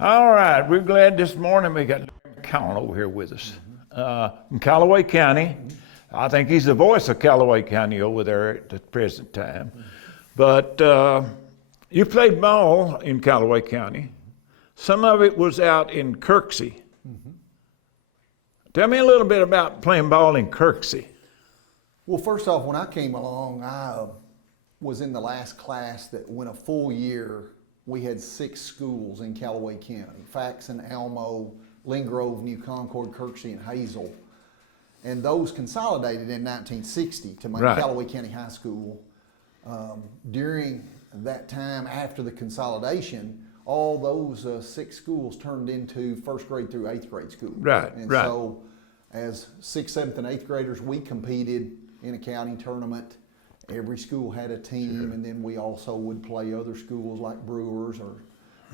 All right, we're glad this morning we got McCallon over here with us from Callaway County. I think he's the voice of Callaway County over there at the present time. But you played ball in Callaway County. Some of it was out in Kirksey. Tell me a little bit about playing ball in Kirksey. Well, first off, when I came along, I was in the last class that went a full year. We had 6 schools in Callaway County: Faxon, Almo, Lynn Grove, New Concord, Kirksey, and Hazel. And those consolidated in 1960 to make Callaway County High School. During that time after the consolidation, all those 6 schools turned into first grade through 8th grade schools. So as 6th, 7th, and 8th graders, we competed in a county tournament. Every school had a team, and then we also would play other schools like Brewers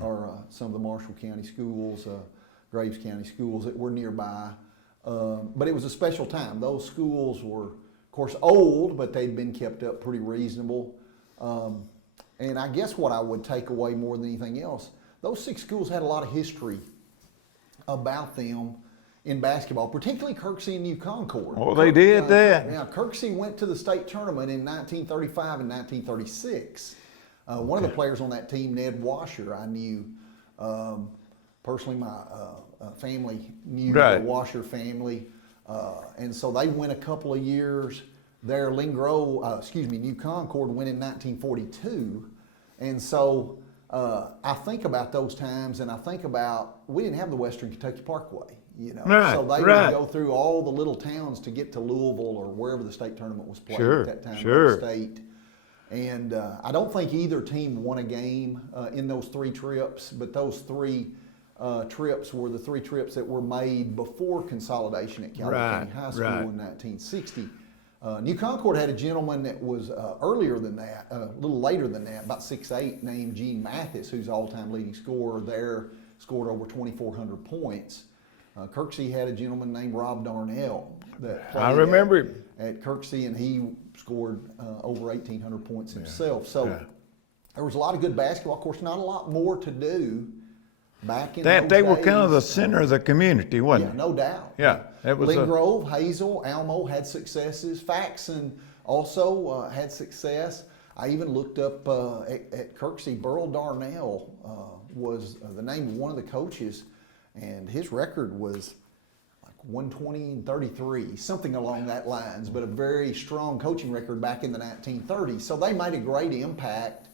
or some of the Marshall County schools, Graves County schools that were nearby. But it was a special time. Those schools were, of course, old, but they'd been kept up pretty reasonable. And I guess what I would take away more than anything else, those 6 schools had a lot of history about them in basketball, particularly Kirksey and New Concord. Oh, they did that. Yeah, Kirksey went to the state tournament in 1935 and 1936. One of the players on that team, Ned Washer, I knew personally. My family knew the Washer family, and so they went a couple of years there. New Concord went in 1942, and so I think about those times, and I think about we didn't have the Western Kentucky Parkway. So they would go through all the little towns to get to Louisville or wherever the state tournament was played at that time. State. And I don't think either team won a game in those 3 trips, but those 3 trips were the 3 trips that were made before consolidation at Callaway County High School in 1960. New Concord had a gentleman that was earlier than that, a little later than that, about 6'8", named Gene Mathis, who's all-time leading scorer there, scored over 2,400 points. Kirksey had a gentleman named Rob Darnell that played at Kirksey, and he scored over 1,800 points himself. So there was a lot of good basketball. Of course, not a lot more to do back in those days. They were kind of the center of the community, wasn't it? No doubt. Yeah. Lynn Grove, Hazel, Almo had successes. Faxon also had success. I even looked up at Kirksey, Burl Darnell was the name of one of the coaches, and his record was like 120-33, something along that lines, but a very strong coaching record back in the 1930s. So they made a great impact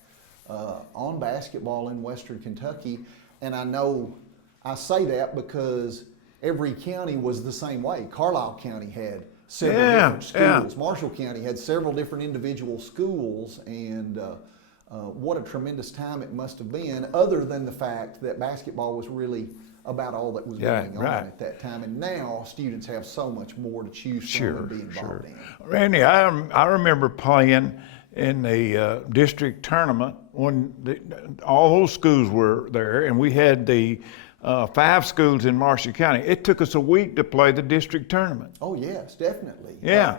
on basketball in Western Kentucky. And I know I say that because every county was the same way. Carlisle County had several different schools. Marshall County had several different individual schools, and what a tremendous time it must have been, other than the fact that basketball was really about all that was going on at that time. And now students have so much more to choose from and be involved in. Randy, I remember playing in the district tournament when all those schools were there, and we had the 5 schools in Marshall County. It took us a week to play the district tournament. Oh yes, definitely. Yeah.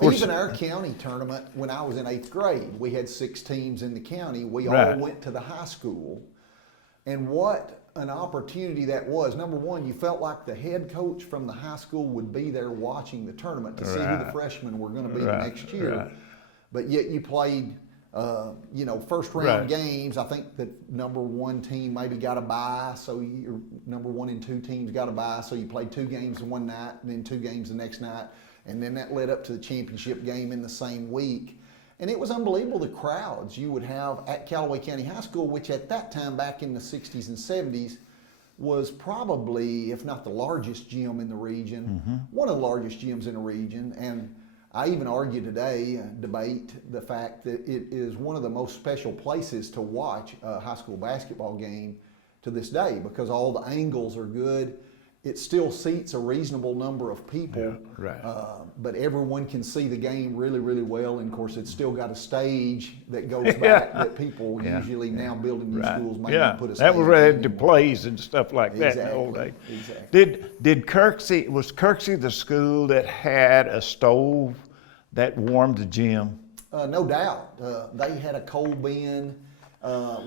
Even our county tournament, when I was in 8th grade, we had 6 teams in the county. We all went to the high school, and what an opportunity that was. Number one, you felt like the head coach from the high school would be there watching the tournament to see who the freshmen were going to be the next year. But yet you played, first round games. I think the number 1 team maybe got a bye, so your number 1 and 2 teams got a bye. So you played 2 games one night and then 2 games the next night, and then that led up to the championship game in the same week. And it was unbelievable, the crowds you would have at Callaway County High School, which at that time back in the 60s and 70s was probably, if not the largest gym in the region, one of the largest gyms in the region. And I even argue today, debate the fact that it is one of the most special places to watch a high school basketball game to this day, because all the angles are good. It still seats a reasonable number of people, but everyone can see the game really, really well. And of course, it's still got a stage that goes back that people usually now building new schools may not put a stage. That was where they had the plays and stuff like that in the old days. Did Kirksey, was Kirksey the school that had a stove that warmed the gym? No doubt. They had a coal bin.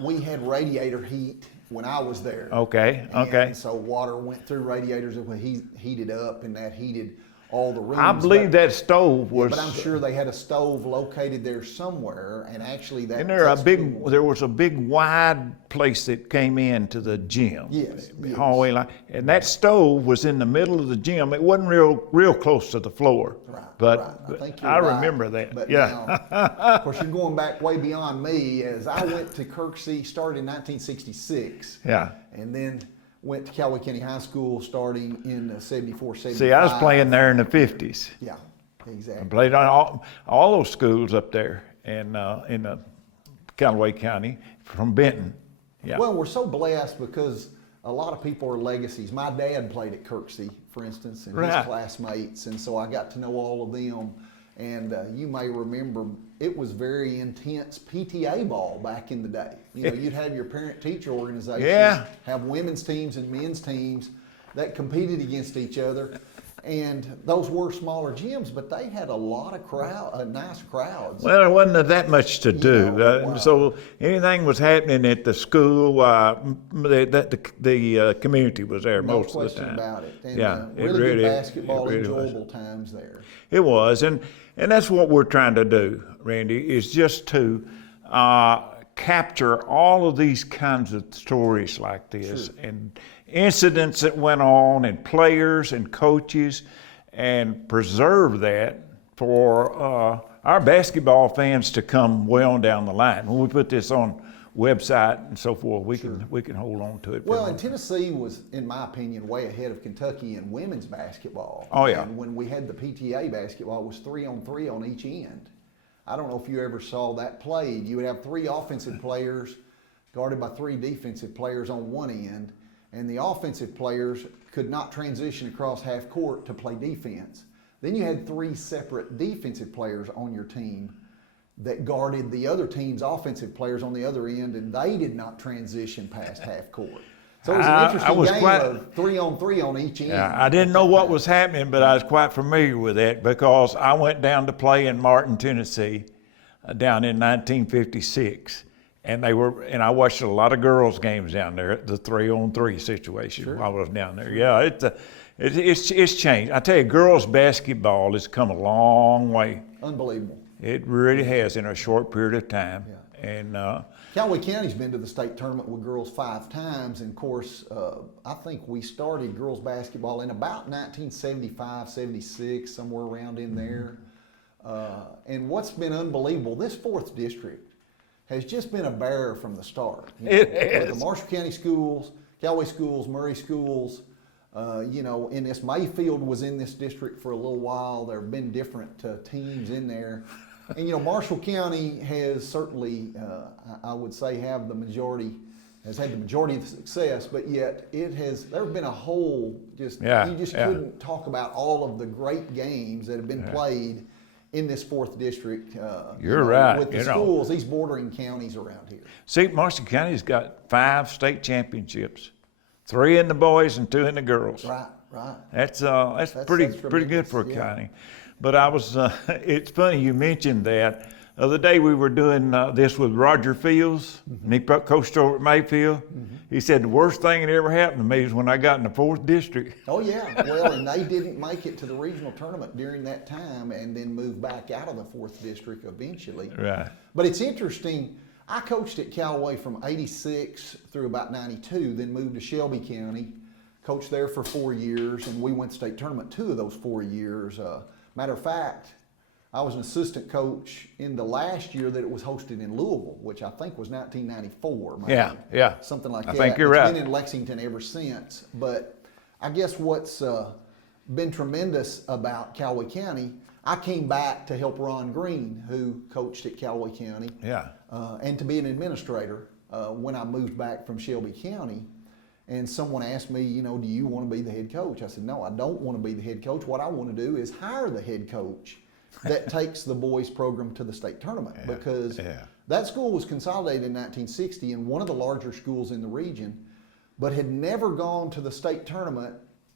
We had radiator heat when I was there. Okay, okay. And so water went through radiators that were heated up, and that heated all the rooms. I believe that stove was. But I'm sure they had a stove located there somewhere, and actually that. And there was a big wide place that came into the gym. Yes. Hallway line, and that stove was in the middle of the gym. It wasn't real close to the floor. Right. But, right. but I think you're I right. remember that. But yeah. now, of course, you're going back way beyond me. As I went to Kirksey, started in 1966. Yeah. And then went to Callaway County High School starting in 74, 75. See, I was playing there in the 50s. Yeah, I exactly. played on all those schools up there in Callaway County from Benton. Yeah. Well, we're so blessed because a lot of people are legacies. My dad played at Kirksey, for instance, and his Right. classmates, and so I got to know all of them. And you may remember it was very intense PTA ball back in the day. You know, you'd have your parent-teacher organizations, Yeah. have women's teams and men's teams that competed against each other. And those were smaller gyms, but they had a lot of nice crowds. Well, there wasn't that much to do, wow. so anything was happening at the school. The community was there No most of the question time. about it. And Yeah, it really really- good basketball, it really was. enjoyable times there. It was, and that's what we're trying to do, Randy, is just to capture all of these kinds of stories like this, and incidents that went on, and players and coaches, and preserve that for our basketball fans to come well on down the line. When we put this on website and so forth, we can hold on to it. Well, and Tennessee was, in my opinion, way ahead of Kentucky in women's basketball. Oh, yeah. And when we had the PTA basketball, it was 3-on-3 on each end. I don't know if you ever saw that played. You would have 3 offensive players guarded by 3 defensive players on one end, and the offensive players could not transition across half court to play defense. Then you had 3 separate defensive players on your team that guarded the other team's offensive players on the other end, and they did not transition past half court. So it was an interesting game of 3-on-3 on each end. Yeah, I didn't know what was happening, but I was quite familiar with that because I went down to play in Martin, Tennessee, down in 1956, and I watched a lot of girls' games down there, the 3-on-3 situation while I was down there. Yeah, it's changed. I tell you, girls' basketball has come a long way. Unbelievable. It really has in a short period of time, and. Callaway County's been to the state tournament with girls 5 times, and of course, I think we started girls basketball in about 1975, 76, somewhere around in there. And what's been unbelievable, this 4th district has just been a bearer from the start. You know, It has. with the Marshall County schools, Callaway schools, Murray schools, in this Mayfield was in this district for a little while. There have been different teams in there. And Marshall County has certainly, I would say, has had the majority of the success, but yet there's been a whole you couldn't talk about all of the great games that have been played in this 4th district. You're right. With the schools, these bordering counties around here. See, Marshall County's got 5 state championships, 3 in the boys and 2 in the girls. Right. That's pretty good for a county. But it's funny you mentioned that. The other day we were doing this with Roger Fields, and he coached over at Mayfield. He said the worst thing that ever happened to me was when I got in the 4th district. Oh yeah, well, and they didn't make it to the regional tournament during that time, and then moved back out of the 4th district eventually. Right. But it's interesting. I coached at Callaway from '86 through about '92, then moved to Shelby County, coached there for 4 years, and we went to state tournament 2 of those 4 years. Matter of fact, I was an assistant coach in the last year that it was hosted in Louisville, which I think was 1994. Maybe. Yeah. Something like that. I think you're It's right. been in Lexington ever since. But I guess what's been tremendous about Callaway County, I came back to help Ron Green, who coached at Callaway County, and to be an administrator when I moved back from Shelby County. And someone asked me, do you want to be the head coach? I said, no, I don't want to be the head coach. What I want to do is hire the head coach that takes the boys program to the state tournament, because that school was consolidated in 1960 and one of the larger schools in the region, but had never gone to the state tournament.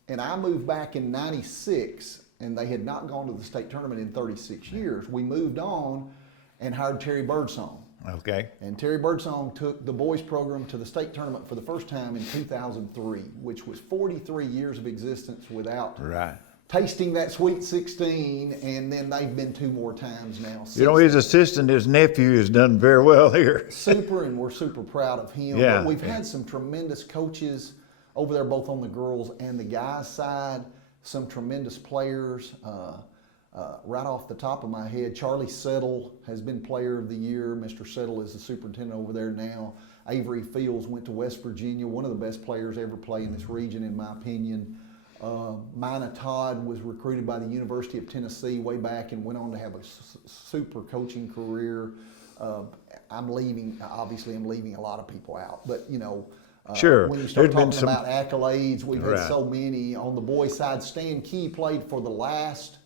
And I moved back in '96, and they had not gone to the state tournament in 36 years. We moved on and hired Terry Birdsong. Okay. And Terry Birdsong took the boys program to the state tournament for the first time in 2003, which was 43 years of existence without Right. tasting that Sweet 16, and then they've been 2 more times now. You know, his assistant, his nephew, has done very well here. Super, and we're super proud of him. Yeah. But we've had some tremendous coaches over there, both on the girls and the guys side, some tremendous players. Right off the top of my head, Charlie Settle has been Player of the Year. Mr. Settle is the superintendent over there now. Avery Fields went to West Virginia, one of the best players ever play in this region, in my opinion. Mina Todd was recruited by the University of Tennessee way back and went on to have a super coaching career. I'm leaving a lot of people out, but you know, Sure. when you start There's been talking about accolades, we've had Right. so many. On the boys' side, Stan Key played for the last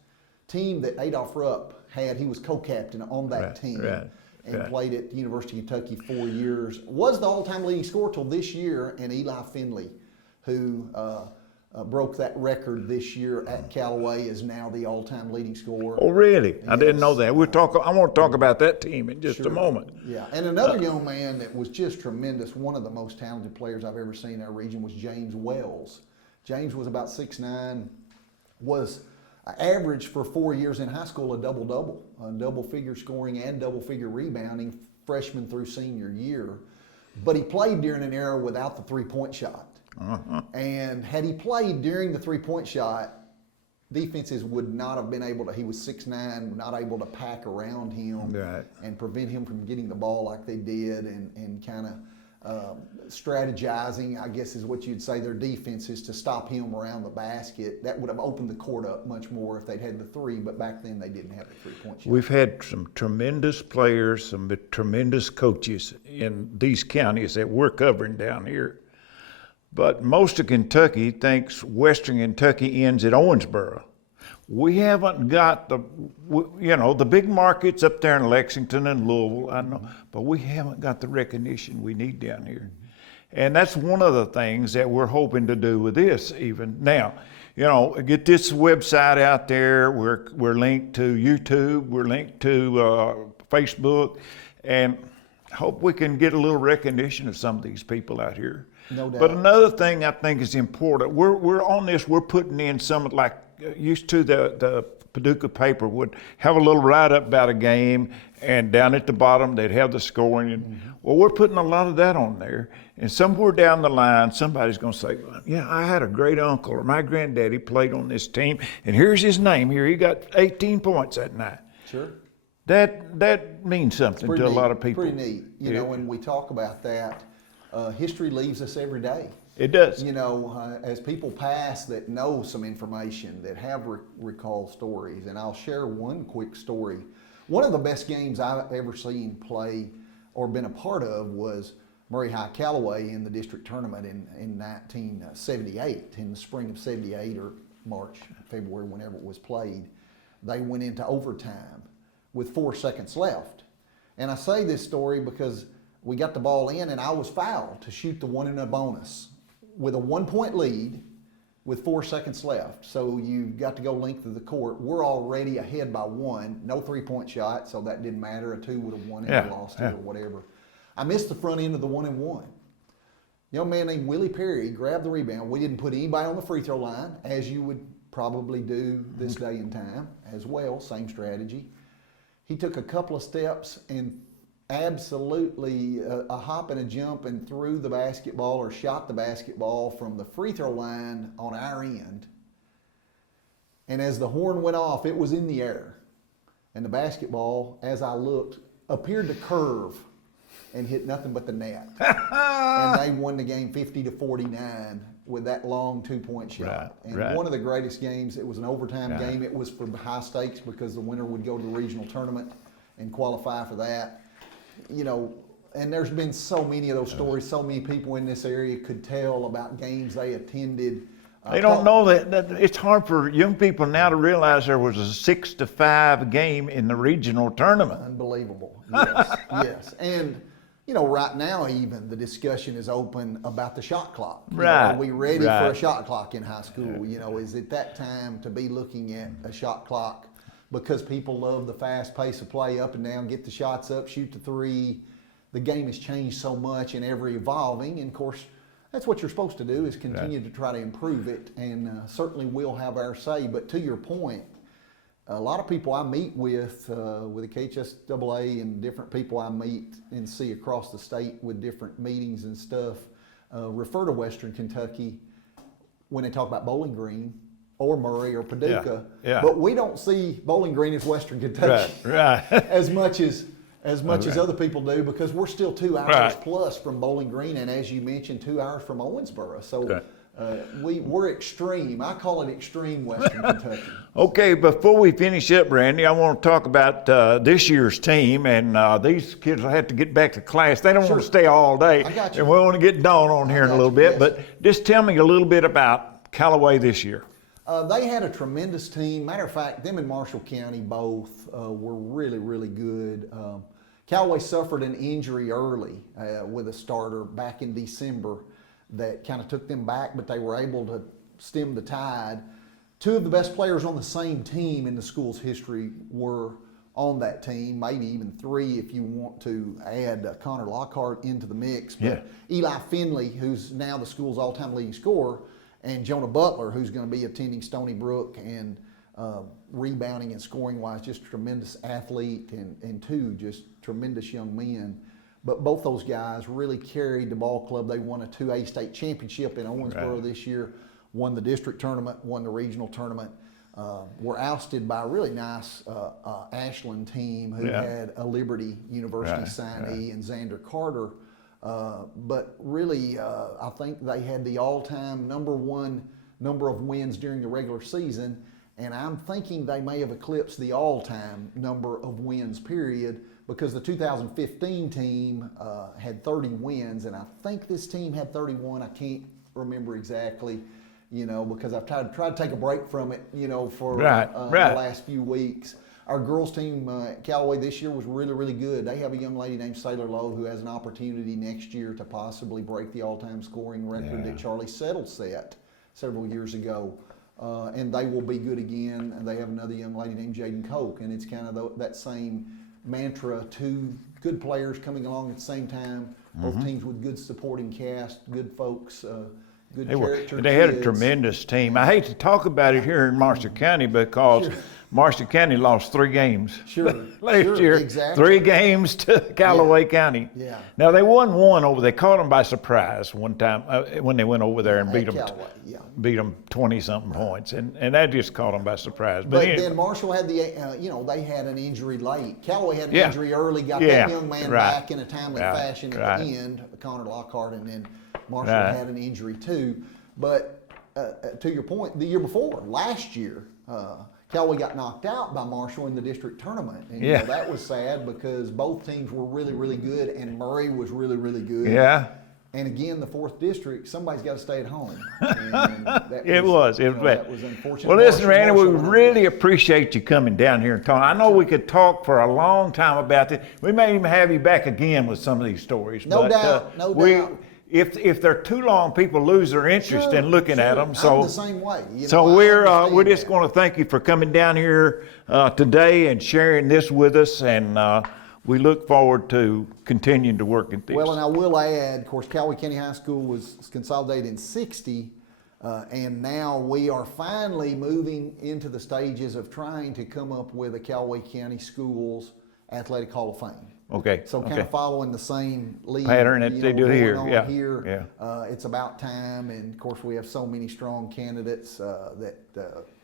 team that Adolph Rupp had. He was co-captain on that Right, team. right, And right. played at the University of Kentucky 4 years. Was the all-time leading scorer till this year, and Eli Finley, who broke that record this year at Callaway, is now the all-time leading scorer. Oh, really? I didn't know Yes. that. I want to talk about that team in just a moment. Yeah, and another young man that was just tremendous, one of the most talented players I've ever seen in our region, was James Wells. James was about 6'9", was average for 4 years in high school a double-figure scoring and double-figure rebounding, freshman through senior year. But he played during an era without the three-point shot. And had he played during the three-point shot, defenses would not have been able to, he was 6'9", not able to pack around him Right. and prevent him from getting the ball like they did, and kind of strategizing, I guess is what you'd say, their defenses to stop him around the basket. That would have opened the court up much more if they'd had the three, but back then they didn't have the three-point shot. We've had some tremendous players, some tremendous coaches in these counties that we're covering down here. But most of Kentucky thinks Western Kentucky ends at Owensboro. We haven't got the big markets up there in Lexington and Louisville, I know, but we haven't got the recognition we need down here. And that's one of the things that we're hoping to do with this even. Now, get this website out there. We're linked to YouTube, we're linked to Facebook, and hope we can get a little recognition of some of these people out here. No doubt. But another thing I think is important, we're on this, we're putting in some, like used to the Paducah paper would have a little write-up about a game, and down at the bottom they'd have the scoring. And, well, we're putting a lot of that on there, and somewhere down the line somebody's going to say, yeah, I had a great uncle or my granddaddy played on this team, and here's his name here. He got 18 points that night. Sure. That means something to a lot of people. Pretty neat. You know, when we talk about that, history leaves us every day. It does. You know, as people pass that know some information, that have recall stories, and I'll share one quick story. One of the best games I've ever seen play or been a part of was Murray High Callaway in the district tournament in 1978, in the spring of 78 or March, February, whenever it was played. They went into overtime with 4 seconds left. And I say this story because we got the ball in and I was fouled to shoot the one in a bonus with a 1-point lead with 4 seconds left. So you got to go length of the court. We're already ahead by 1, no 3-point shot, so that didn't matter. A 2 would have won it or lost it or whatever. I missed the front end of the 1-and-1. Young man named Willie Perry grabbed the rebound. We didn't put anybody on the free throw line, as you would probably do this day and time as well, same strategy. He took a couple of steps and absolutely a hop and a jump and threw the basketball or shot the basketball from the free throw line on our end. And as the horn went off, it was in the air. And the basketball, as I looked, appeared to curve and hit nothing but the net. And they won the game 50-49 with that long 2-point shot. One of the greatest games, it was an overtime game. It was for high stakes because the winner would go to the regional tournament and qualify for that. You know, and there's been so many of those stories. So many people in this area could tell about games they attended. They don't know that it's hard for young people now to realize there was a 6-5 game in the regional tournament. Unbelievable. Yes, yes. And, you know, right now even the discussion is open about the shot clock. You know, are we ready for a shot clock in high school? You know, is it that time to be looking at a shot clock because people love the fast pace of play, up and down, get the shots up, shoot the three. The game has changed so much and ever evolving, and of course, that's what you're supposed to do, is continue to try to improve it, and certainly we'll have our say. But to your point, a lot of people I meet with the KHSAA and different people I meet and see across the state with different meetings and stuff refer to Western Kentucky when they talk about Bowling Green or Murray or Paducah. But we don't see Bowling Green as Western Kentucky as much as other people do, because we're still 2 hours plus from Bowling Green, and as you mentioned, 2 hours from Owensboro. So we're extreme. I call it extreme Western Kentucky. Okay, before we finish up, Randy, I want to talk about this year's team, and these kids will have to get back to class. They don't want to stay all day. I got you. And we want to get Dawn on here in a little bit, but just tell me a little bit about Callaway this year. They had a tremendous team. Matter of fact, them and Marshall County both were really, really good. Callaway suffered an injury early with a starter back in December that kind of took them back, but they were able to stem the tide. 2 of the best players on the same team in the school's history were on that team, maybe even 3 if you want to add Connor Lockhart into the mix. But Eli Finley, who's now the school's all-time leading scorer, and Jonah Butler, who's going to be attending Stony Brook, and rebounding and scoring-wise, just a tremendous athlete, and 2 just tremendous young men. But both those guys really carried the ball club. They won a 2A state championship in Owensboro this year, won the district tournament, won the regional tournament, were ousted by a really nice Ashland team who had a Liberty University signee and Xander Carter. But really, I think they had the all-time #1 number of wins during the regular season, and I'm thinking they may have eclipsed the all-time number of wins, period, because the 2015 team had 30 wins, and I think this team had 31. I can't remember exactly, because I've tried to take a break from it, for the last few weeks. Our girls team at Callaway this year was really, really good. They have a young lady named Sailor Lowe who has an opportunity next year to possibly break the all-time scoring record that Charlie Settle set several years ago. And they will be good again. And they have another young lady named Jaden Koch, and it's kind of that same mantra: 2 good players coming along at the same time, both teams with good supporting cast, good folks, good character. They had a tremendous team. I hate to talk about it here in Marshall County because Marshall County lost 3 games last year. Exactly. 3 games to Callaway County. Now they won 1 over. They caught them by surprise one time when they went over there and beat them. Callaway, beat them 20-something points, and that just caught them by surprise. But then Marshall had they had an injury late. Callaway had an injury early, got that young man back in a timely fashion at the end, Connor Lockhart, and then Marshall had an injury too. But to your point, the year before, last year, Callaway got knocked out by Marshall in the district tournament. And that was sad because both teams were really, really good, and Murray was really, really good. And again, the 4th district, somebody's got to stay at home. And that was unfortunate. Well, listen, Randy, we really appreciate you coming down here and talking. I know we could talk for a long time about this. We may even have you back again with some of these stories. No doubt. If they're too long, people lose their interest in looking at them. So I'm the same way. We're just going to thank you for coming down here today and sharing this with us, and we look forward to continuing to work at this. Well, and I will add, of course, Callaway County High School was consolidated in '60, and now we are finally moving into the stages of trying to come up with a Callaway County Schools Athletic Hall of Fame. Okay. So kind of following the same lead pattern that they do here. It's about time, and of course we have so many strong candidates that.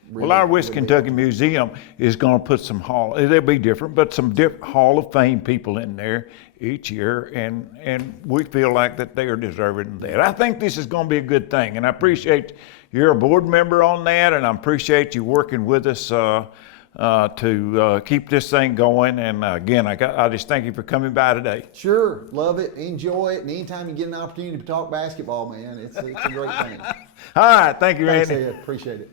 Well, our West Kentucky Museum is going to put some they'll be different, but some Hall of Fame people in there each year, and we feel like that they are deserving of that. I think this is going to be a good thing, and I appreciate you're a board member on that, and I appreciate you working with us to keep this thing going. And again, I just thank you for coming by today. Sure, love it, enjoy it, and anytime you get an opportunity to talk basketball, man, it's a great thing. All right, thank you, Randy. Thanks, Ed. Appreciate it.